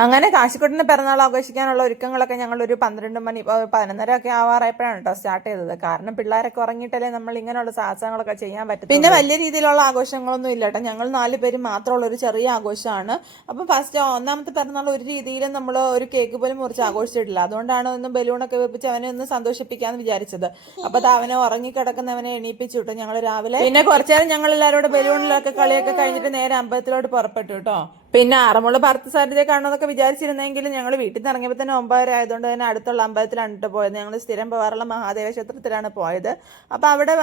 അങ്ങനെ കാശിക്കുട്ടൻ്റെ പിറന്നാൾ ആഘോഷിക്കാനുള്ള ഒരുക്കങ്ങളൊക്കെ ഞങ്ങൾ ഒരു 12 മണി 11:30 ഒക്കെ ആവാറായപ്പോഴാണ് കേട്ടോ സ്റ്റാർട്ട് ചെയ്തത്. കാരണം പിള്ളേരൊക്കെ ഉറങ്ങിയിട്ടല്ലേ നമ്മൾ ഇങ്ങനെയുള്ള സാഹസങ്ങളൊക്കെ ചെയ്യാൻ പറ്റും. പിന്നെ വലിയ രീതിയിലുള്ള ആഘോഷങ്ങളൊന്നും ഇല്ല കേട്ടോ. ഞങ്ങൾ 4 പേര് മാത്രമുള്ള ഒരു ചെറിയ ആഘോഷമാണ്. അപ്പം ഫസ്റ്റ് ഒന്നാമത്തെ പിറന്നാൾ ഒരു രീതിയിലും നമ്മൾ ഒരു കേക്ക് പോലും മുറിച്ച് ആഘോഷിച്ചിട്ടില്ല. അതുകൊണ്ടാണ് ഒന്ന് ബലൂണൊക്കെ വെപ്പിച്ച് അവനെ ഒന്ന് സന്തോഷിപ്പിക്കാന്ന് വിചാരിച്ചത്. അപ്പൊ അവനെ ഉറങ്ങിക്കിടക്കുന്നവനെ എണീപ്പിച്ചു കേട്ടോ ഞങ്ങൾ രാവിലെ. പിന്നെ കുറച്ചേരം ഞങ്ങൾ എല്ലാവരോടും ബലൂണിലൊക്കെ കളിയൊക്കെ കഴിഞ്ഞിട്ട് നേരെ അമ്പലത്തിലോട്ട് പുറപ്പെട്ടു കേട്ടോ. പിന്നെ ആറന്മുള പാർത്ഥസാരഥിയെ കാണണമെന്നൊക്കെ വിചാരിച്ചിരുന്നെങ്കിലും ഞങ്ങൾ വീട്ടിൽ നിന്ന് ഇറങ്ങിയപ്പോൾ തന്നെ 9:30 ആയതുകൊണ്ട് തന്നെ അടുത്തുള്ള അമ്പലത്തിലാണ് പോയത്. ഞങ്ങൾ സ്ഥിരം പോകാറുള്ള മഹാദേവ ക്ഷേത്രത്തിലാണ് പോയത്. അപ്പോൾ അവിടെ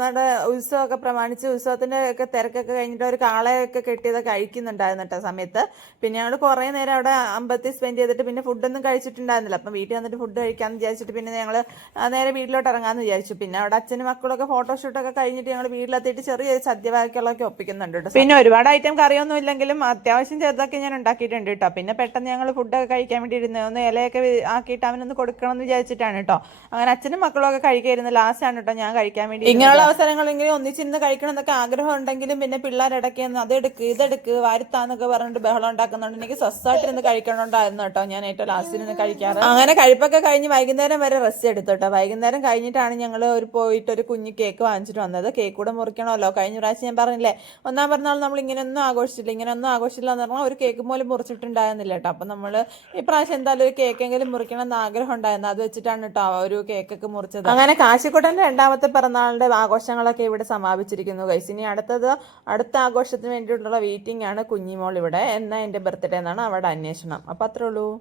നമ്മുടെ ഉത്സവമൊക്കെ പ്രമാണിച്ച് ഉത്സവത്തിൻ്റെ ഒക്കെ തിരക്കൊക്കെ കഴിഞ്ഞിട്ട് ഒരു കാളയൊക്കെ കെട്ടിയത് കഴിക്കുന്നുണ്ടായിരുന്നു കേട്ടോ സമയത്ത്. പിന്നെ ഞങ്ങൾ കുറേ നേരം അവിടെ അമ്പലത്തിൽ സ്പെൻഡ് ചെയ്തിട്ട് പിന്നെ ഫുഡൊന്നും കഴിച്ചിട്ടുണ്ടായിരുന്നില്ല. അപ്പം വീട്ടിൽ വന്നിട്ട് ഫുഡ് കഴിക്കാമെന്ന് വിചാരിച്ചിട്ട് പിന്നെ ഞങ്ങൾ നേരെ വീട്ടിലോട്ട് ഇറങ്ങാമെന്ന് വിചാരിച്ചു. പിന്നെ അവിടെ അച്ഛനും മക്കളൊക്കെ ഫോട്ടോഷൂട്ടൊക്കെ കഴിഞ്ഞിട്ട് ഞങ്ങൾ വീട്ടിലെത്തിയിട്ട് ചെറിയ സദ്യവാക്കളൊക്കെ ഒപ്പിക്കുന്നുണ്ട് കേട്ടോ. പിന്നെ ഒരുപാട് ഐറ്റം കറിയൊന്നും ഇല്ലെങ്കിലും അത്യാവശ്യം ചെറുതൊക്കെ ഞാൻ ഉണ്ടാക്കിയിട്ടുണ്ട് കേട്ടോ. പിന്നെ പെട്ടെന്ന് ഞങ്ങൾ ഫുഡൊക്കെ കഴിക്കാൻ വേണ്ടി ഇരുന്ന് ഒന്ന് ഇലയൊക്കെ ആക്കിയിട്ട് അവനൊന്ന് കൊടുക്കണമെന്ന് വിചാരിച്ചിട്ടാണ് കേട്ടോ. അങ്ങനെ അച്ഛനും മക്കളും ഒക്കെ കഴിക്കായിരുന്നു. ലാസ്റ്റാണ് കേട്ടോ ഞാൻ കഴിക്കാൻ വേണ്ടി. ഇങ്ങനെയുള്ള അവസരങ്ങളെങ്കിലും ഒന്നിച്ചിരുന്ന് കഴിക്കണം എന്നൊക്കെ ആഗ്രഹം ഉണ്ടെങ്കിലും പിന്നെ പിള്ളേരിടയ്ക്ക് അതെടുക്ക് ഇതെടുക്ക് വാരുത്താന്നൊക്കെ പറഞ്ഞിട്ട് ബഹളം ഉണ്ടാക്കുന്നുണ്ട്. എനിക്ക് സ്വസ്ഥമായിട്ടിരുന്ന് കഴിക്കണോണ്ടായിരുന്നു കേട്ടോ ഞാൻ ഏറ്റവും ലാസ്റ്റിരുന്ന് കഴിക്കാറ്. അങ്ങനെ കഴിപ്പൊക്കെ കഴിഞ്ഞ് വൈകുന്നേരം വരെ റെസ്റ്റ് എടുത്തു കേട്ടോ. വൈകുന്നേരം കഴിഞ്ഞിട്ടാണ് ഞങ്ങൾ പോയിട്ട് ഒരു കുഞ്ഞ് കേക്ക് വാങ്ങിച്ചിട്ട് വന്നത്. കേക്ക് കൂടെ മുറിക്കണമല്ലോ. കഴിഞ്ഞ പ്രാവശ്യം ഞാൻ പറഞ്ഞില്ലേ ഒന്നാം പിറന്നാൾ നമ്മൾ ഇങ്ങനെയൊന്നും ആഘോഷിച്ചില്ല എന്ന് പറഞ്ഞാൽ ഒരു കേക്ക് പോലും മുറിച്ചിട്ടുണ്ടായിരുന്നില്ല കേട്ടോ. അപ്പം നമ്മൾ ഇപ്രാവശ്യം എന്തായാലും ഒരു കേക്കെങ്കിലും മുറിക്കണം എന്ന് ആഗ്രഹം ഉണ്ടായിരുന്നു. അത് വെച്ചിട്ടാണ് കേട്ടോ ഒരു കേക്കൊക്കെ മുറിച്ചത്. അങ്ങനെ കാശിക്കുട്ടൻ്റെ 2ാമത്തെ പിറന്നാളിൻ്റെ ആഘോഷങ്ങളൊക്കെ ഇവിടെ സമാപിച്ചിരിക്കുന്നു ഗൈസ്. ഇനി അടുത്ത ആഘോഷത്തിന് വേണ്ടിയിട്ടുള്ള വെയിറ്റിംഗ് ആണ് കുഞ്ഞിമോൾ ഇവിടെ. എന്നാ എൻ്റെ ബർത്ത്ഡേ എന്നാണ് അവളുടെ അന്വേഷണം. അപ്പം അത്രേ ഉള്ളൂ.